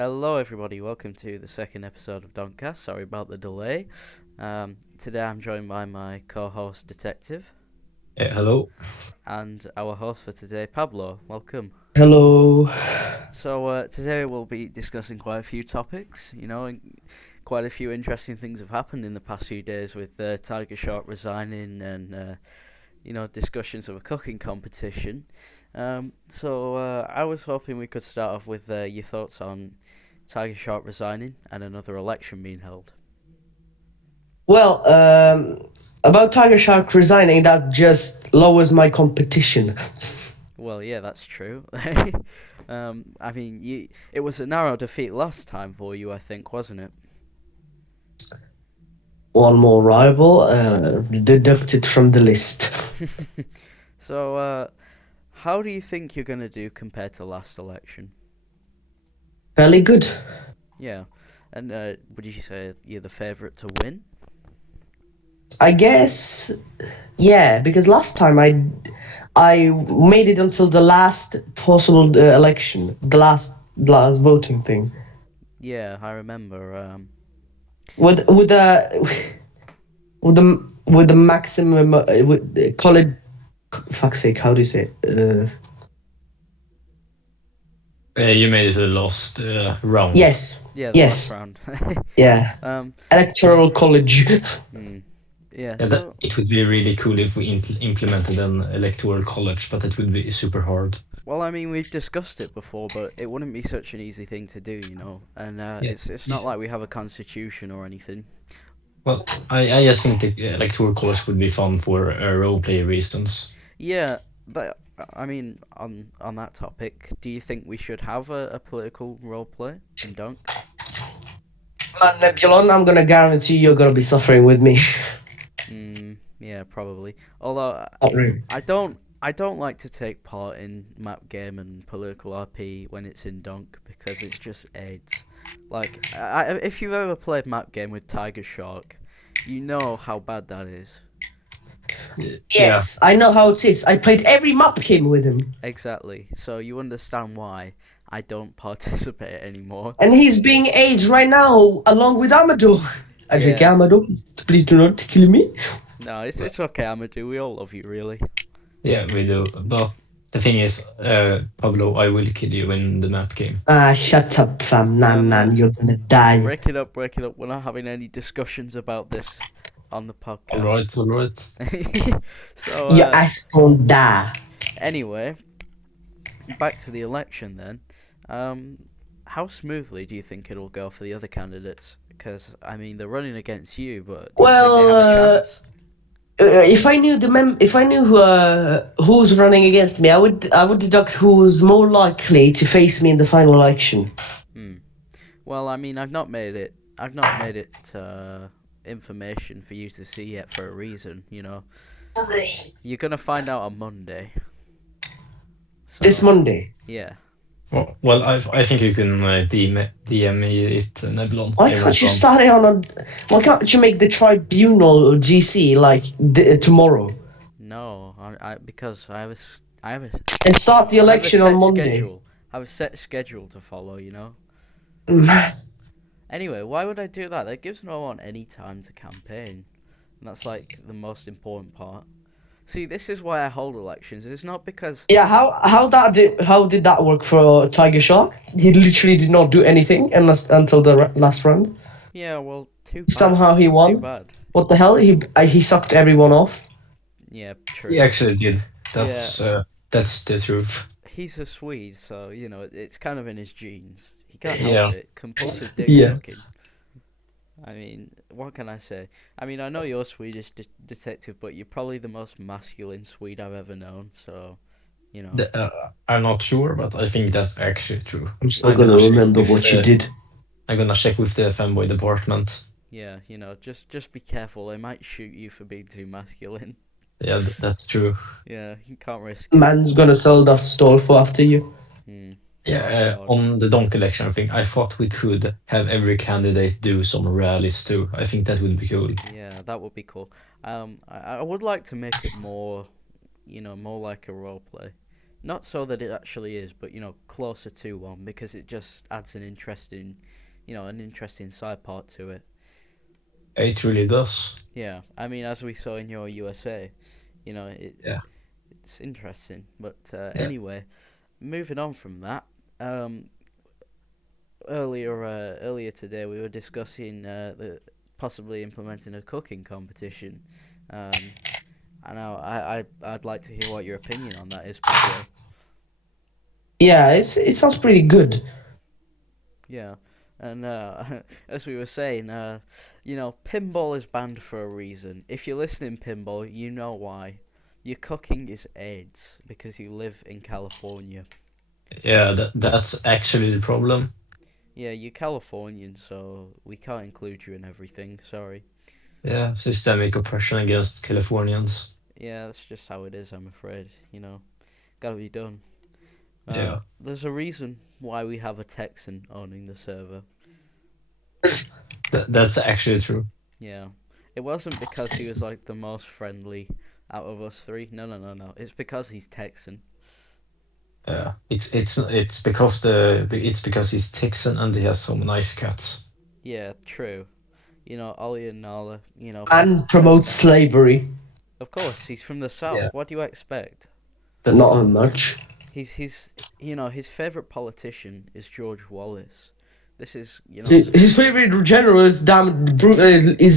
Hello, everybody. Welcome to the second episode of Donk. Sorry about the delay. Today I'm joined by my co-host Detective Hello. and our host for today, Pablo. Welcome. Hello. So today we'll be discussing quite a few topics. And quite a few interesting things have happened in the past few days with Tiger Shark resigning and discussions of a cooking competition. So I was hoping we could start off with your thoughts on Tiger Shark resigning and another election being held. Well, about Tiger Shark resigning, that just lowers my competition. Well, yeah, that's true. I mean, it was a narrow defeat last time for you, I think, wasn't it? One more rival deducted from the list. So, how do you think you're going to do compared to last election? Fairly good. Yeah. And would you say you're the favourite to win? I guess, yeah, because last time I made it until the last possible election, the last voting thing. Yeah, I remember. With the with the maximum with the college. Fuck's sake, how do you say it? You made it to the last round. Yes. Yeah, the Yes. last round. Yeah. Electoral college. Yeah, Yeah, so it would be really cool if we implemented an electoral college, but it would be super hard. well, I mean, we've discussed it before, but it wouldn't be such an easy thing to do, And Yeah. it's not like we have a constitution or anything. Well, I just think the electoral college would be fun for roleplay reasons. Yeah, but I mean, on that topic, do you think we should have a political role play in Donk? Man, Nebulon, I'm gonna guarantee you're gonna be suffering with me. Yeah, probably. Although Not really. I don't like to take part in map game and political RP when it's in Donk because it's just AIDS. Like, if you've ever played map game with Tiger Shark, you know how bad that is. Yes, I know how it is. I played every map game with him. Exactly. So you understand why I don't participate anymore. And he's being aged right now along with Amadou. I drink Yeah. Amadou. Please do not kill me. No, it's okay, Amadou. We all love you, really. Yeah, we do. But the thing is, Pablo, I will kill you in the map game. Ah, shut up, fam. Nan, you're gonna die. Break it up, break it up. We're not having any discussions about this on the podcast. All right. So, Your ass gonna die. anyway, back to the election then. How smoothly do you think it'll go for the other candidates? Because, I mean, they're running against you, but do you think they have a chance? If I knew who's running against me, I would deduct who's more likely to face me in the final election. Well, I mean, I've not made it information for you to see yet for a reason, You're gonna find out on Monday. So, This Monday. yeah. Well, I think you can DM me it, Nebulon. Why can't you start it on a? Why can't you make the tribunal GC like tomorrow No, because I have a and start the election on Monday? schedule. I have a set schedule to follow, Anyway, why would I do that? That gives no one any time to campaign. And that's like the most important part. See, this is why I hold elections. It's not because Yeah, how did that work for Tiger Shark? He literally did not do anything until the last round. yeah, well, too bad. Somehow he won. Too bad. What the hell? He sucked everyone off. Yeah, true. He actually did. That's the truth. He's a Swede, so it's kind of in his genes. He can't Yeah. help it. Compulsive dick Yeah. sucking. I mean, what can I say? I mean, I know you're Swedish detective, but you're probably the most masculine Swede I've ever known. So, I'm not sure, but I think that's actually true. I'm still I'm gonna check remember with what you the- did. I'm gonna check with the fanboy department. yeah, just be careful. They might shoot you for being too masculine. Yeah, that's true. Yeah, you can't risk it. Man's gonna sell that stall for after you. Yeah, God. on the Donk election thing, I thought we could have every candidate do some rallies too. I think that would be cool. Yeah, that would be cool. I would like to make it more, more like a role play. Not so that it actually is, but closer to one because it just adds an interesting side part to it. It really does. Yeah, I mean, as we saw in your USA, Yeah. it's interesting. But Yeah. anyway, moving on from that, um, earlier today we were discussing the possibly implementing a cooking competition. Um, and now I'd like to hear what your opinion on that is, Pablo. Yeah, it sounds pretty good. Yeah, and as we were saying, pinball is banned for a reason. If you're listening, pinball, you know why. Your cooking is AIDS because you live in California. Yeah, that's actually the problem. Yeah, you're Californian, so we can't include you in everything. Sorry. Yeah, systemic oppression against Californians. Yeah, that's just how it is. I'm afraid. Gotta be done. Yeah. There's a reason why we have a Texan owning the server. That's actually true. Yeah. It wasn't because he was like the most friendly out of us three. No, no, no, no. It's because he's Texan. Yeah. It's because he's Texan and he has some nice cats. Yeah, true. Ollie and Nala, And best promotes cats. slavery. Of course, he's from the south. Yeah. What do you expect? That's Not much. His favorite politician is George Wallace. This is, His favorite general is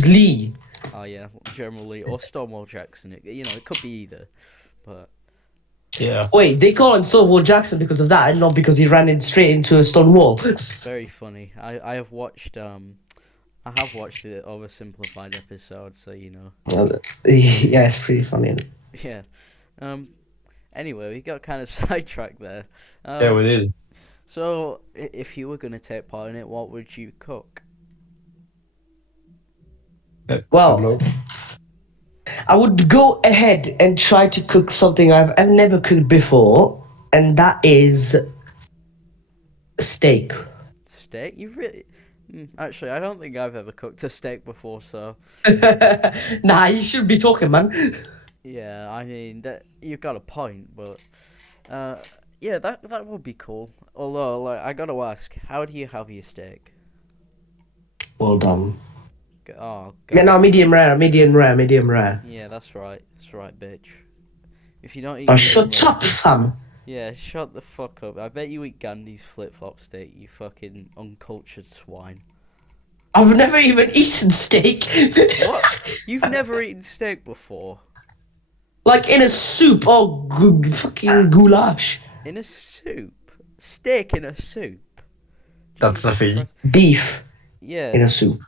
Lee. oh yeah, generally, or Stonewall Jackson. It could be either, but yeah. Wait, they call him Stonewall Jackson because of that, and not because he ran in straight into a stone wall. very funny. I have watched the oversimplified episode, so Yeah, it's pretty funny. yeah. Anyway, we got kind of sidetracked there. Yeah, we did. So, if you were going to take part in it, what would you cook? Well, Pablo? I would go ahead and try to cook something I've never cooked before, and that is steak. Steak? You really? Actually, I don't think I've ever cooked a steak before, so Nah, you should be talking, man. yeah. I mean, you've got a point, but yeah, that would be cool. Although, like, I gotta ask, how do you have your steak? Well done. Oh No, God. medium rare, medium rare, medium rare. Yeah, that's right, bitch. If you don't eat Oh, medium shut rare, up, fam. yeah, shut the fuck up. I bet you eat Gandhi's flip-flop steak, you fucking uncultured swine. I've never even eaten steak. What? You've never eaten steak before? Like in a soup or fucking goulash. In a soup? Steak in a soup? That's the Jesus thing. Christ. Beef Yeah. in a soup.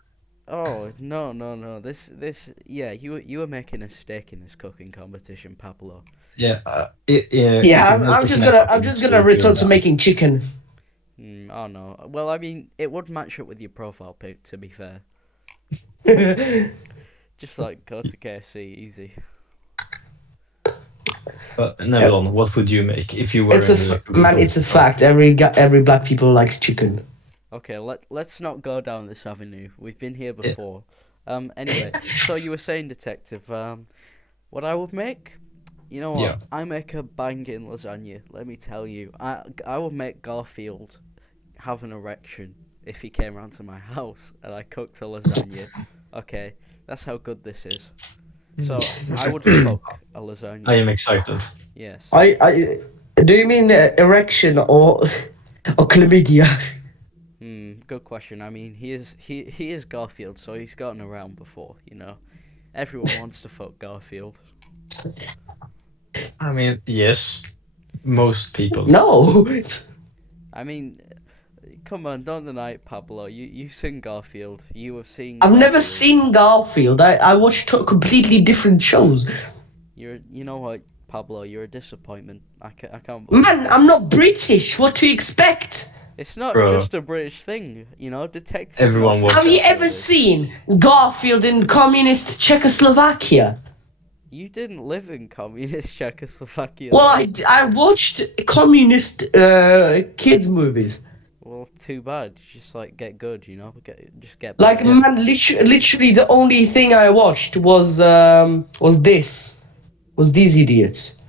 Oh no no no! Yeah. You were making a steak in this cooking competition, Pablo. Yeah. Yeah, I'm just gonna return to making chicken. Oh no. Well, I mean, it would match up with your profile pic, to be fair. Just like go to KFC, easy. But Nebulon, what would you make if you were It's it's a fact. Every black people likes chicken. Okay, let's not go down this avenue. We've been here before. Anyway, so you were saying, detective. What I would make? You know what? Yeah. I make a banging lasagna. Let me tell you, I would make Garfield have an erection if he came round to my house and I cooked a lasagna. Okay, that's how good this is. So I would cook a lasagna. I am excited. Yes. I do you mean erection or chlamydia? Good question. I mean, he is Garfield, so he's gotten around before. Everyone wants to fuck Garfield. I mean, yes, most people. No. I mean, come on, don't deny it, Pablo. You seen Garfield. You have seen. I've never Garfield. seen Garfield. I watched completely different shows. You know what, Pablo? You're a disappointment. I can't believe Man, this. I'm not British. What do you expect? It's not Bro. just a British thing, detective. Everyone watches. Have you ever seen Garfield in communist Czechoslovakia? You didn't live in communist Czechoslovakia. Well, I watched communist kids movies. Well, too bad. Just like get good, just get. Like better. man, literally the only thing I watched was these idiots.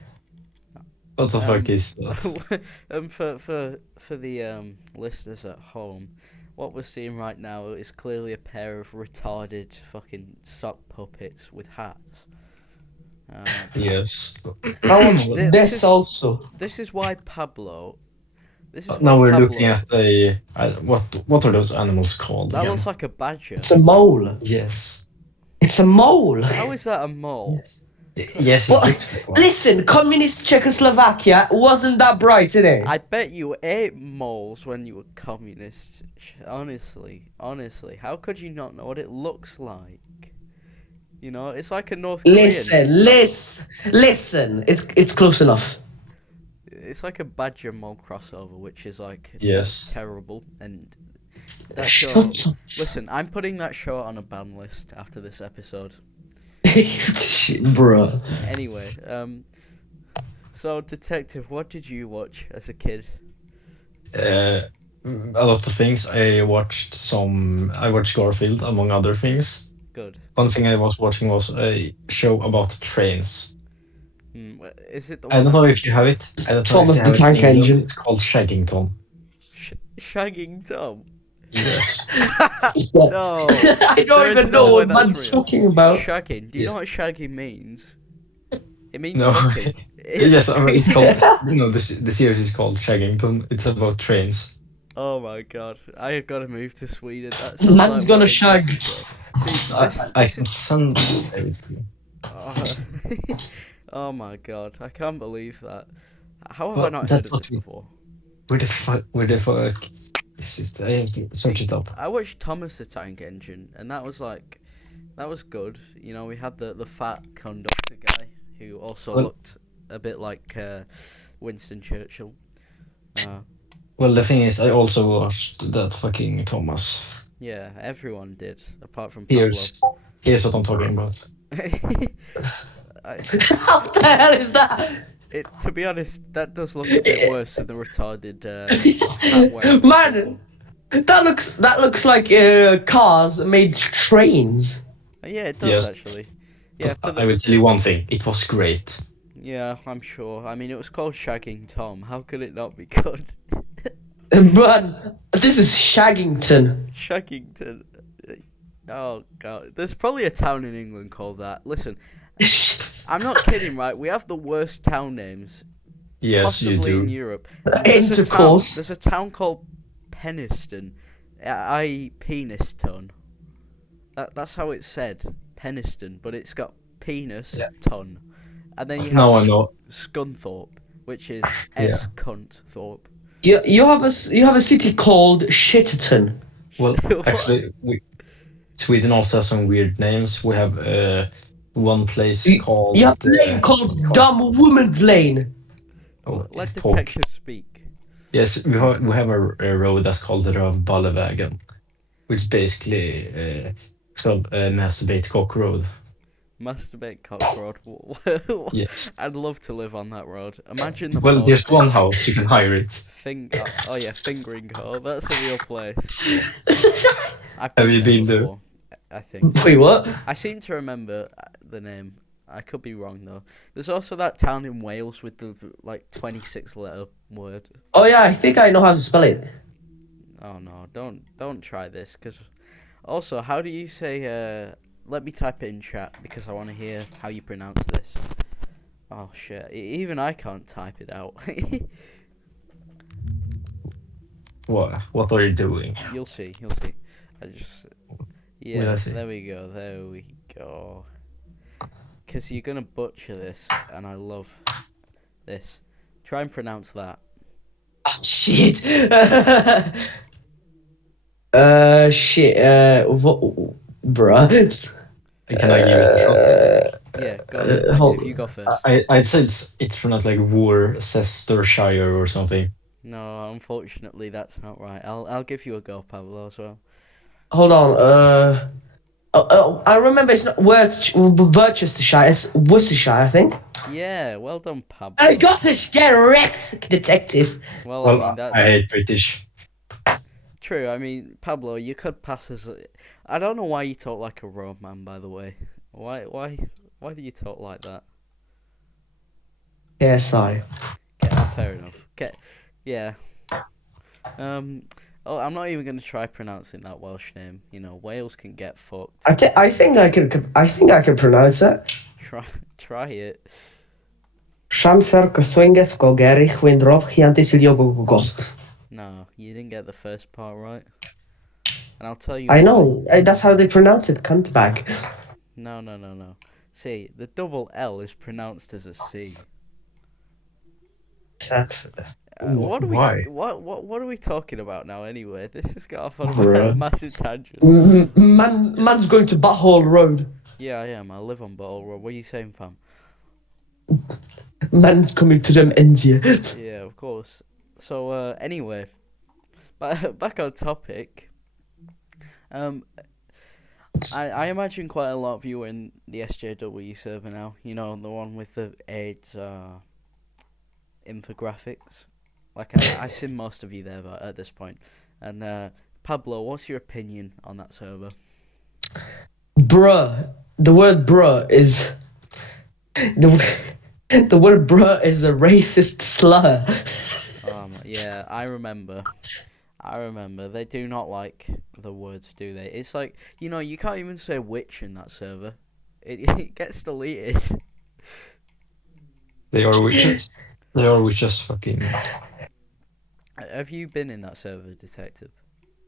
What the fuck is that? For the listeners at home, what we're seeing right now is clearly a pair of retarded fucking sock puppets with hats. Yes. This This is also. this is why Pablo. This is why Now we're looking Pablo. at what are those animals called That again? looks like a badger. It's a mole. Yes. It's a mole. How is that a mole? Yes, it Well, looks like one. listen, communist Czechoslovakia wasn't that bright today. I bet you ate moles when you were communist. Honestly, how could you not know what it looks like? You know, it's like a North Korean. Listen. It's close enough. It's like a badger mole crossover, which is like Yes. that's terrible. And that Shut show. up. Listen, I'm putting that show on a ban list after this episode. Bruh. Anyway, so detective, what did you watch as a kid? A lot of things. I watched Garfield, among other things. Good. One thing I was watching was a show about trains. Is it the I one don't know I'm if you have it. I don't know Thomas if you the have it Tank in England. Engine. It's called Shaggington. Shagging Tom? Yes. No. I don't There is even no know way what that's man's real. talking about. Shagging. Do you Yeah. know what shagging means? It means No. fucking. Yes, I mean, it's called. The series is called Shaggington. It's about trains. Oh my god, I have got to move to Sweden. That Man's sounds like gonna one shag. interesting show. See, I this can is. send it to you. Oh my god, I can't believe that. How have I But not that's heard of what this we- before? Where the fuck is it? I have to search it up. I watched Thomas the Tank Engine, and that was good. You know, we had the fat conductor guy who also Well- looked a bit like Winston Churchill. Well, the thing is, I also watched that fucking Thomas. Yeah, everyone did, apart from Pablo. Here's what I'm talking about. What the hell is that? To be honest, that does look a bit worse than the retarded hat wearing people. Man, that looks like cars made trains. Yeah, it does Yes. actually. Yeah, I will tell you one thing. It was great. yeah, I'm sure. I mean, it was called Shagging Tom. How could it not be good? Man, this is Shaggington. Shaggington. Oh god, there's probably a town in England called that. Listen, I'm not kidding, right? We have the worst town names Yes, you possibly in do. Europe. Intercourse. There's a town called Peniston, i.e. penis ton. That's how it's said, Peniston, but it's got penis ton. And then you have Now I know. Scunthorpe, which is Yeah. S cunt Thorpe. You have a city called Shitterton. Well, What? actually, Sweden also has some weird names. We have one place called. You have a lane called Dumb Woman's Lane. Let Talk. detective speak. Yes, we have a road that's called Rövballevägen, which basically it's called Masturbate Cock Road. Masturbate Cock Road. Yes. I'd love to live on that road. Imagine the Well, there's post- one house you can hire it. Oh yeah, Fingering Hole. That's a real place. I've Have you been there? before, I think. Wait, what? I seem to remember the name. I could be wrong though. There's also that town in Wales with the like 26-letter word. Oh yeah, I think I know how to spell it. Oh no, don't try this. Cause also, how do you say? Let me type it in chat because I want to hear how you pronounce this. Oh shit! Even I can't type it out. What are you doing? You'll see. I just. Will Yeah, I see? there we go. Because you're going to butcher this, and I love this. Try and pronounce that. Oh, shit. Shit. Bruh. Can I give it a shot? Yeah, go on, detective, hold- you go first. I'd say it's pronounced like Worcestershire or something. No, unfortunately, that's not right. I'll give you a go, Pablo, as well. Hold on. I remember it's not Worcestershire. It's Worcestershire, I think. Yeah, well done, Pablo. I got this. Get wrecked, detective. Well, I Well, mean, I hate British. true. I mean, Pablo, you could pass as. I don't know why you talk like a road man, by the way. Why do you talk like that? KSI. fair enough. Yeah. Um. Oh, I'm not even gonna try pronouncing that Welsh name. You know, Wales can get fucked. I think I can. I think I can pronounce it. Try it. Llanfer Cythwengeth Gogerich Windrop Chiantis Iliogogos. No, you didn't get the first part right. And I'll tell you I why. know. That's how they pronounce it. Cunt bag. No. See, the double L is pronounced as a C. What are we Why? what are we talking about now anyway? This has got off on a Bruh. massive tangent. Man's going to Butthole Road. Yeah, I am. I live on Bottle Road. What are you saying, fam? Man's coming to them India. Yeah, of course. So anyway, back on topic. I imagine quite a lot of you are in the SJW server now. You know, the one with the AIDS infographics. Like I seen most of you there at this point. And Pablo, what's your opinion on that server? Bruh. The word bruh is the word bruh is a racist slur. Yeah, I remember. They do not like the words, do they? It's like, you know, you can't even say witch in that server. It gets deleted. They are witches. They are witches. Fucking. Have you been in that server, detective?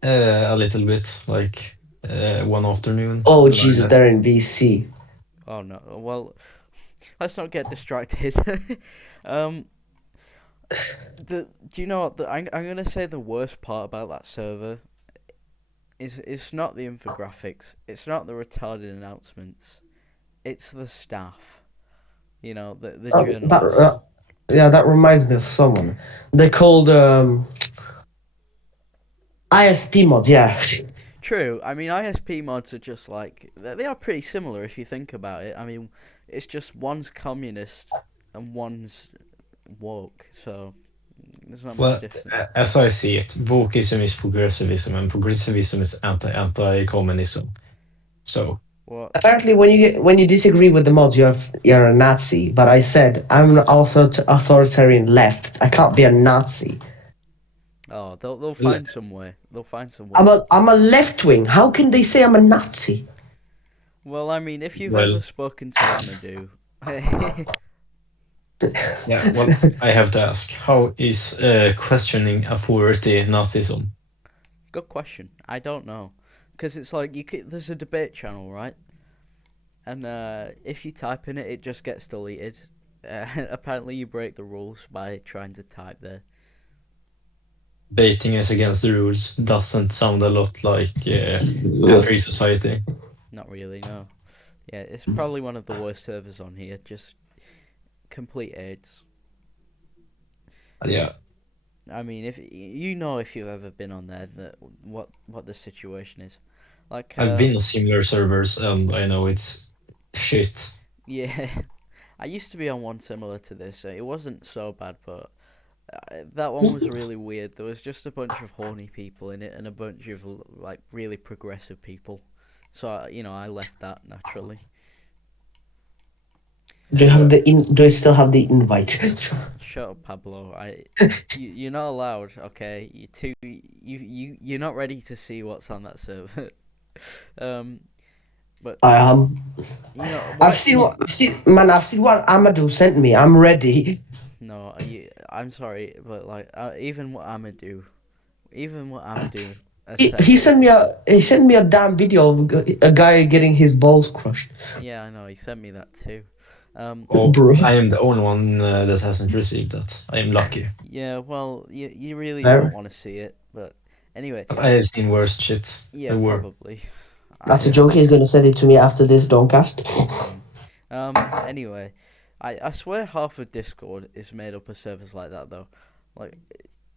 A little bit, like one afternoon. Oh Jesus, they're in BC. Oh no. Well, let's not get distracted. Do you know what? I'm gonna say the worst part about that server is it's not the infographics, it's not the retarded announcements, it's the staff. You know, the journalists. That reminds me of someone. They're called ISP mods. Yeah. True. I mean, ISP mods are just like they are pretty similar if you think about it. I mean, it's just one's communist and one's woke, so there's not much difference. As I see it, wokeism is progressivism, and progressivism is anti-communism. So What? Apparently, when you disagree with the mods, you're a Nazi. But I said I'm an authoritarian left. I can't be a Nazi. Oh, they'll find some way. They'll find some way. I'm a left wing. How can they say I'm a Nazi? Well, I mean, if you've ever spoken to Amadou. Yeah, well, I have to ask, how is questioning authority Nazism? Good question. I don't know, because it's like there's a debate channel, right? And if you type in it, it just gets deleted. Apparently, you break the rules by trying to type there. Baiting is against the rules doesn't sound a lot like free society. Not really, no. Yeah, it's probably one of the worst servers on here. Just complete AIDS. Yeah. I mean, if you've ever been on there, what the situation is. Like I've been on similar servers, and I know it's shit. Yeah, I used to be on one similar to this. It wasn't so bad, but that one was really weird. There was just a bunch of horny people in it and a bunch of like really progressive people. So I left that naturally. Do you still have the invite? Shut up, Pablo. You're not allowed. Okay, you're not ready to see what's on that server. But I am. I've seen what Amadou sent me. I'm ready. No, I'm sorry, but like even what Amadou He sent me a damn video of a guy getting his balls crushed. Yeah, I know. He sent me that too. Bro. I am the only one that hasn't received that. I am lucky. Yeah, well, you really don't want to see it, but anyway. I have seen worse shit. Yeah, probably. That's a joke. He's gonna send it to me after this Doncast. Anyway, I swear half of Discord is made up of servers like that, though. Like,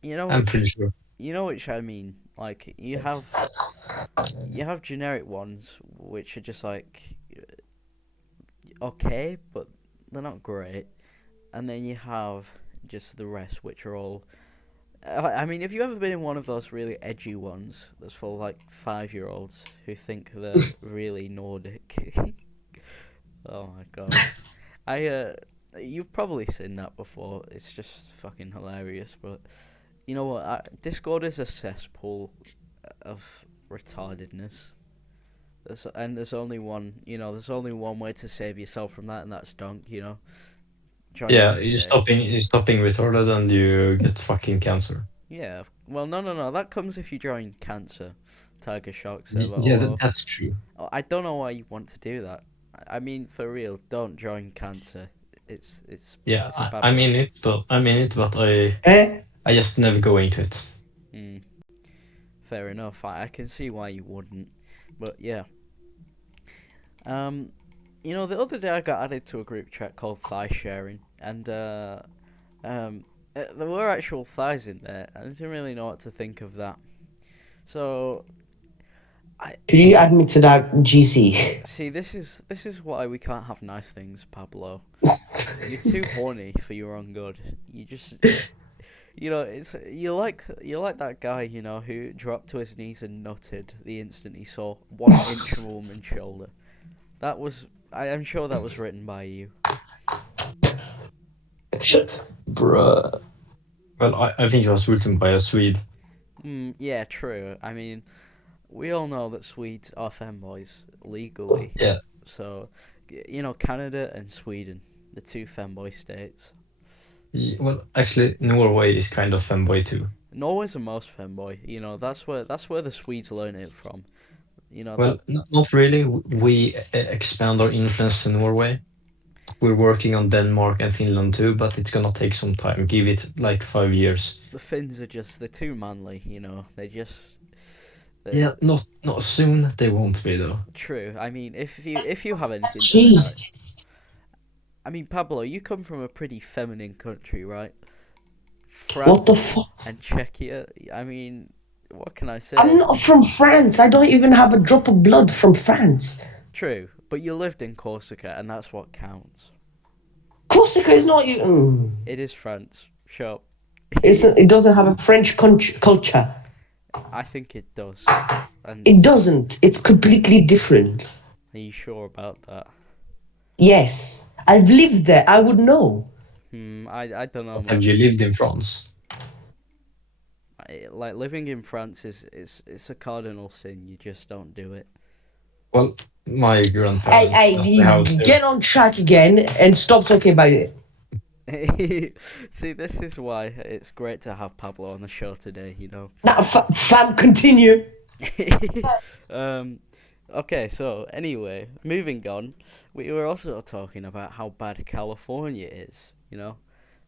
I'm pretty sure. You know which I mean. Like, you have generic ones which are just like okay, but they're not great, and then you have just the rest, which are all. I mean, have you ever been in one of those really edgy ones that's for like 5-year-olds who think they're really Nordic? Oh my god, You've probably seen that before. It's just fucking hilarious. But you know what? Discord is a cesspool of retardedness. There's only one. There's only one way to save yourself from that, and that's Donk. Join Yeah, him you're today. stopping retarded and you get fucking cancer. Yeah. Well, no. That comes if you join Cancer, Tiger Shark server. Yeah, that's true. I don't know why you want to do that. I mean, for real, don't join Cancer. It's Yeah, it's a bad I mean place. but I Eh? just never go into it. Fair enough. I can see why you wouldn't, but yeah. The other day I got added to a group chat called Thigh Sharing, and there were actual thighs in there. I didn't really know what to think of that. So, Could you add me to that GC? see, this is why we can't have nice things, Pablo. You're too horny for your own good. You just, you're like that guy, who dropped to his knees and nutted the instant he saw 1 inch of a woman's shoulder. I'm sure that was written by you. Bruh. Well, I think it was written by a Swede. Yeah, true. I mean, we all know that Swedes are femboys legally. Yeah. So, Canada and Sweden, the two femboy states. Well, actually, Norway is kind of femboy too. Norway's the most femboy. That's where the Swedes learn it from. Well, not really. We expand our influence to Norway. We're working on Denmark and Finland too, but it's gonna take some time. Give it like 5 years. The Finns they're too manly. They just. Yeah, not soon. They won't be though. True. I mean, if you have anything to Jesus. say, I mean, Pablo, you come from a pretty feminine country, right? France What the fuck? and Czechia. I mean, what can I say? I'm not from France. I don't even have a drop of blood from France. True, but you lived in Corsica, and that's what counts. Corsica is not you. It is France. Sure. It doesn't have a French culture. I think it does. And It doesn't. It's completely different. are you sure about that? Yes. I've lived there. I would know. I don't know. Have you lived in France? Like living in France it's a cardinal sin. You just don't do it. Well, my grandparents. Hey, get on track again and stop talking about it. See, this is why it's great to have Pablo on the show today. Now, fam, continue. Okay, so anyway, moving on, we were also talking about how bad California is.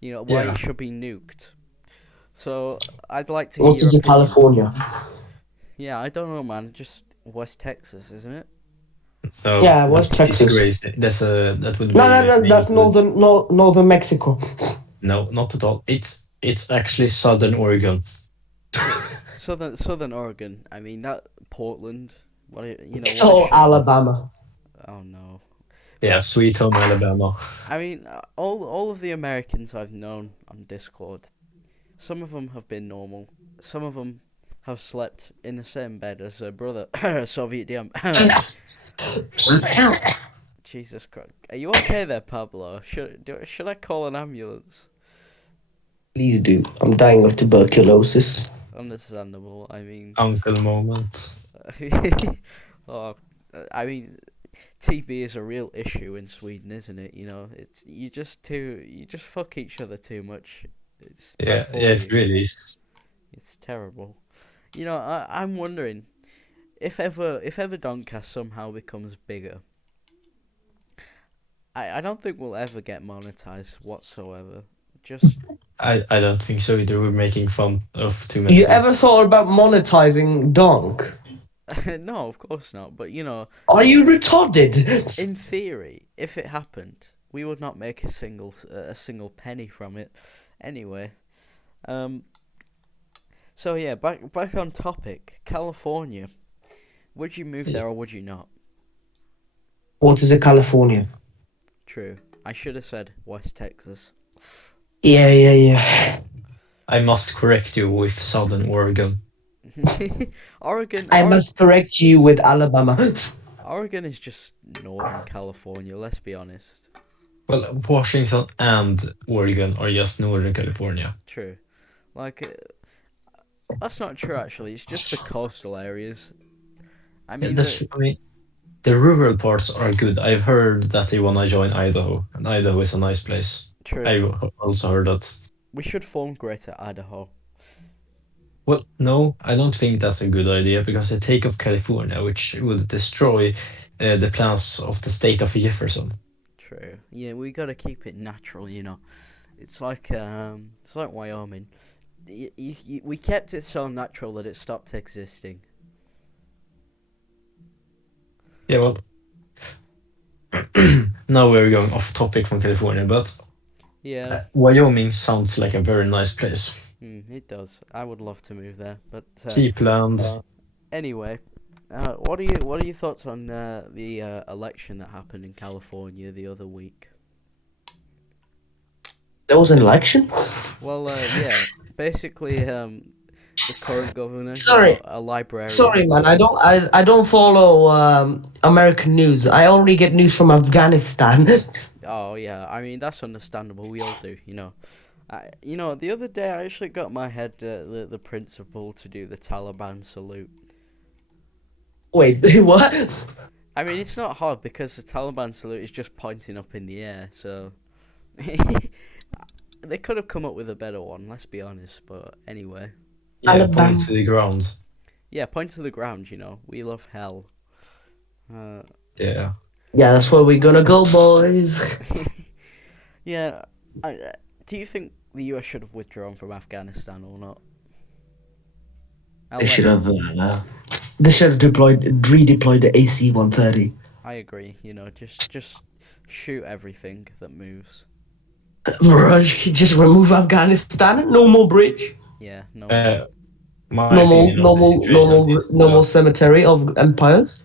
Why it should be nuked. So I'd like to hear What is your it, California? Yeah, I don't know, man. Just West Texas, isn't it? No, Yeah, West Texas. Crazy. That would be. No, that's northern Mexico. No, not at all. It's actually southern Oregon. Southern Oregon. I mean that Portland. It's all Alabama. Oh no. Yeah, sweet home Alabama. I mean, all of the Americans I've known on Discord, some of them have been normal. Some of them have slept in the same bed as their brother, Soviet DM. Jesus Christ. Are you okay there, Pablo? Should I call an ambulance? Please do. I'm dying of tuberculosis. Understandable. I mean... Uncle moment. Oh, I mean... TB is a real issue in Sweden, isn't it? It's you just fuck each other too much. It's Yeah, it really is. It's terrible. I'm wondering if ever Doncast somehow becomes bigger. I don't think we'll ever get monetized whatsoever. Just I don't think so either. We're making fun of too many. You ever thought about monetizing Donk? no, of course not. But Are you retarded? in theory, if it happened, we would not make a single penny from it. Anyway, so yeah, back on topic. California. Would you move there or would you not? What is a California? True. I should have said West Texas. Yeah. I must correct you with southern Oregon. Oregon. I must correct you with Alabama. Oregon is just northern California. Let's be honest. Well, Washington and Oregon are just Northern California. True. Like, that's not true, actually. It's just the coastal areas. I Yeah, mean, I mean, the rural parts are good. I've heard that they wanna join Idaho, and Idaho is a nice place. true. I've also heard that. We should form Greater Idaho. Well, no, I don't think that's a good idea because they take off California, which would destroy the plans of the state of Jefferson. True. Yeah, we gotta keep it natural, you know. It's like Wyoming. We kept it so natural that it stopped existing. Yeah, well, now we're going off topic from California, but Yeah, Wyoming sounds like a very nice place. it does. I would love to move there, but Cheap land. anyway, what are your thoughts on the election that happened in California the other week? There was an election. Well, yeah, basically, the current governor, Sorry. a librarian. Sorry, man. I don't follow American news. I only get news from Afghanistan. Oh yeah, I mean that's understandable. We all do, you know. The other day I actually got my head the principal to do the Taliban salute. Wait, what? I mean it's not hard because the Taliban salute is just pointing up in the air, so they could have come up with a better one. Let's be honest, but anyway. Yeah, Alabama. point to the ground. Yeah, point to the ground. You know, we love hell. Yeah. Yeah, that's where we're gonna go, boys. Yeah. Do you think the US should have withdrawn from Afghanistan or not? They should have. They should have redeployed the AC-130. I agree. You know, just shoot everything that moves. Just remove Afghanistan. No more bridge. Yeah. No. My No more, opinion on the situation is, no more cemetery of empires.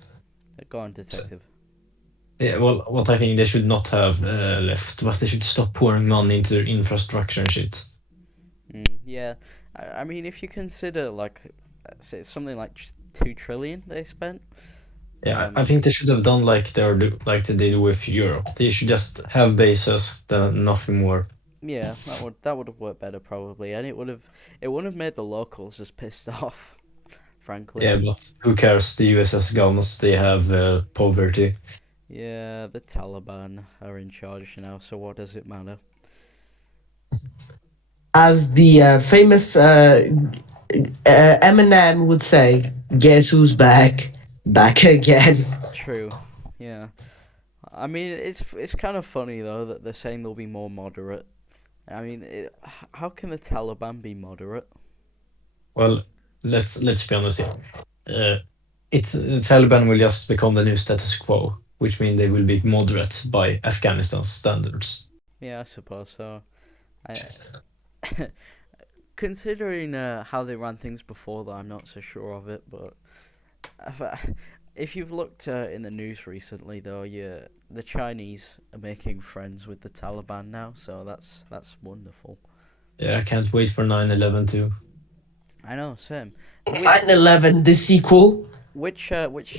Go on, detective. yeah, well, what I think they should not have left, but they should stop pouring money into their infrastructure and shit. Yeah. I mean, if you consider like say something like just 2 trillion they spent. Yeah, I think they should have done like like they did with Europe. They should just have bases, then nothing more. Yeah, that would have worked better probably, and it wouldn't have made the locals as pissed off, frankly. Yeah, but who cares? The USS guns, they have poverty. Yeah, the Taliban are in charge now, so what does it matter? As the famous Eminem would say, "Guess who's back? Back again." True. Yeah. I mean, it's kind of funny though that they're saying they'll be more moderate. I mean, how can the Taliban be moderate? Well, let's be honest here. The Taliban will just become the new status quo, which means they will be moderate by Afghanistan's standards. Yeah, I suppose so. Considering how they ran things before, though, I'm not so sure of it. But if you've looked in the news recently, though, the Chinese are making friends with the Taliban now, so that's wonderful. Yeah, I can't wait for 9/11 too. I know, same. 9/11, the sequel. Which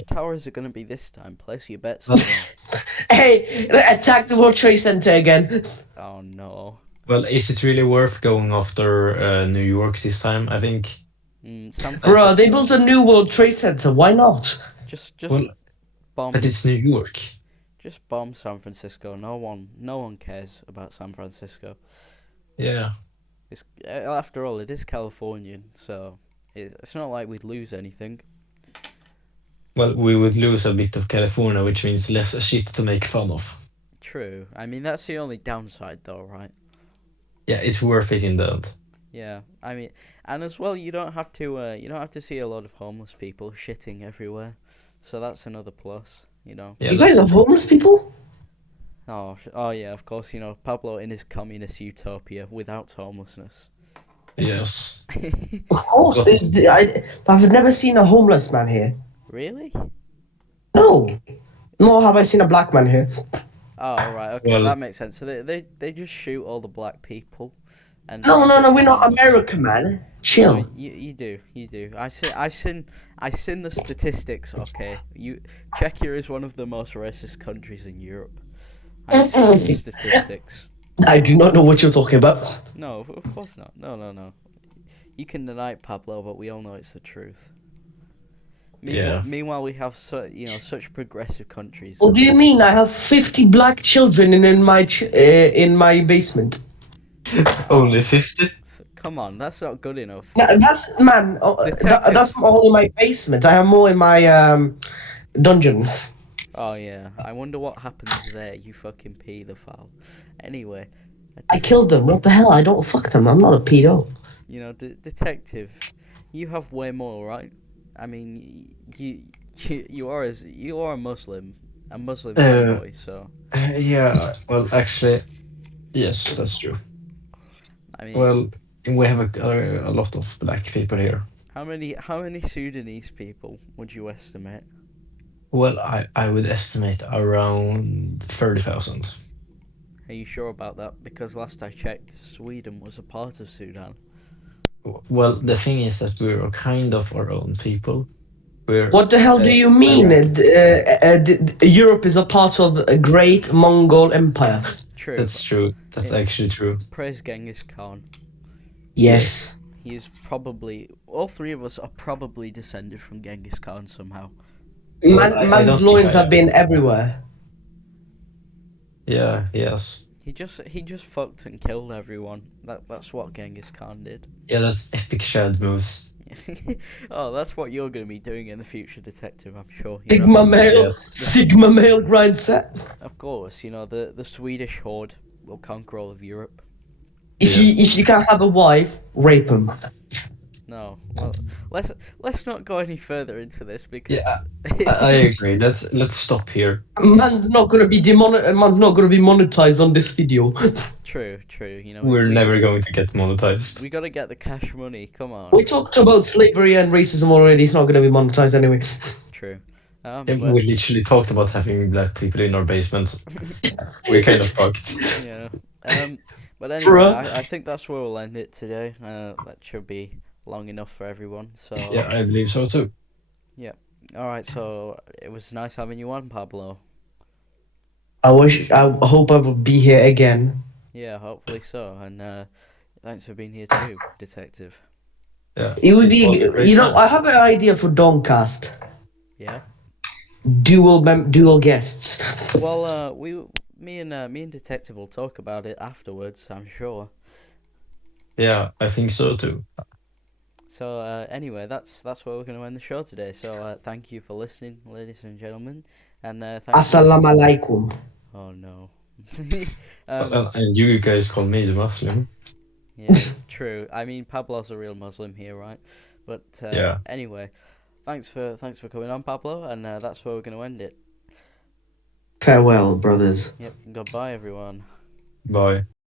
tower is it going to be this time? Place your bets. Hey, attack the World Trade Center again. Oh no. Well, is it really worth going after New York this time? I think. Bro, they built a new World Trade Center. Why not? Just Well, bomb. but it's New York. Just bomb San Francisco. No one cares about San Francisco. Yeah. It's after all, it is Californian, so it's not like we'd lose anything. Well, we would lose a bit of California, which means less shit to make fun of. True. I mean, that's the only downside, though, right? Yeah, it's worth it in the end. Yeah. I mean, and as well, you don't have to see a lot of homeless people shitting everywhere, so that's another plus, you know. Yeah, You guys have homeless people? Oh yeah, of course, you know, Pablo in his communist utopia without homelessness. Yes. Of course. I've never seen a homeless man here. Really? No. Nor have I seen a black man here. Oh right, okay, Well- that makes sense. So they just shoot all the black people, and No, we're not America, man. Chill. No, you do. I seen the statistics. Okay, Czechia is one of the most racist countries in Europe. I've seen the statistics. I do not know what you're talking about. No, of course not. No. You can deny it, Pablo, but we all know it's the truth. Yeah. Meanwhile, we have such progressive countries. What do you mean? I have 50 black children in my basement. Only 50? Come on, that's not good enough. That's man. Detective. That's all in my basement. I have more in my dungeon. Oh yeah, I wonder what happens there. You fucking pedophile. Anyway, I killed them. What the hell? I don't fuck them. I'm not a pedo. detective, you have way more, right? I mean, you are a Muslim fanboy, so Yeah, well, actually, yes, that's true. I mean, Well, we have a lot of black people here. how many Sudanese people would you estimate? Well, I would estimate around 30,000. Are you sure about that? Because last I checked, Sweden was a part of Sudan. Well, the thing is that we're kind of our own people. We're What the hell do you mean? Europe is a part of a great Mongol empire. True. That's true. That's actually true. Praise Genghis Khan. Yes. He is probably, all three of us are probably descended from Genghis Khan somehow. Man's loins have been everywhere. Yeah. Yes. He just fucked and killed everyone. That's what Genghis Khan did. Yeah, that's epic shad moves. Oh, that's what you're going to be doing in the future, detective. I'm sure. Sigma male grind set. Of course, the Swedish horde will conquer all of Europe. If you can't have a wife, rape him. No, well, let's not go any further into this because I agree. Let's stop here. Man's not gonna be monetized on this video. True. We're never going to get monetized. We gotta get the cash money. Come on. We talked about slavery and racism already. It's not gonna be monetized anyway. True. We literally talked about having black people in our basement. We're kind of fucked. Yeah. But anyway, I think that's where we'll end it today. That should be long enough for everyone. So yeah, I believe so too. Yeah. All right. So it was nice having you on, Pablo. I hope I will be here again. Yeah, hopefully so. And thanks for being here too, detective. Yeah. It would be. I have an idea for Doncast. Yeah. Dual guests. Well, me and detective will talk about it afterwards, I'm sure. Yeah, I think so too. So anyway, that's where we're going to end the show today. So thank you for listening, ladies and gentlemen, and Assalamu alaikum. Oh no. And you guys call me the Muslim. Yeah, true. I mean, Pablo's a real Muslim here, right? But yeah. Anyway, thanks for coming on, Pablo, and that's where we're going to end it. Farewell, brothers. Yep. Goodbye, everyone. Bye.